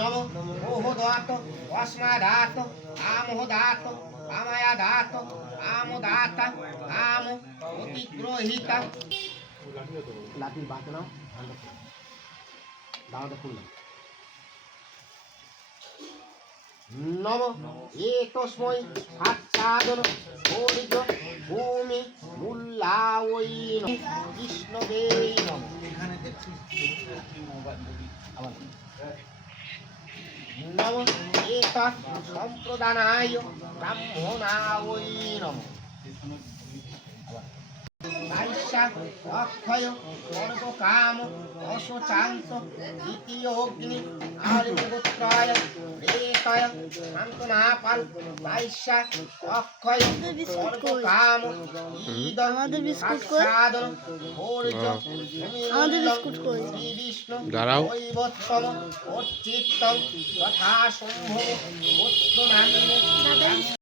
নম ওহদাত অস্মাদাত আমোদাত আমায়াদাত আমোদাতা আম অতিগ্রহিতা লাঠি বাঁধে নাও দাওয়াটা খুললাম নম এতস্মৈ সাচ্ছাদন ওরিজ ভূমি মূল্যাওয়ী কৃষ্ণবে নম নম এতৎ সম্প্রদানায় ব্রাহ্মণাওয়ী নম নাইষা অক্ষয় স্বর্গকাম অশোচান্ত দ্বিতীয় অগ্নি আলিপুত্রায় রেতয় শান্তনাপাল নাইষা অক্ষয় স্বর্গকাম আমাদের বিস্কুট কই সাধন ভোর্য আমাদের বিস্কুট কই শ্রী বিষ্ণু দাঁড়াও দৈবত্তম অর্চিত্তম তথা সম্ভব পুত্র নামিনে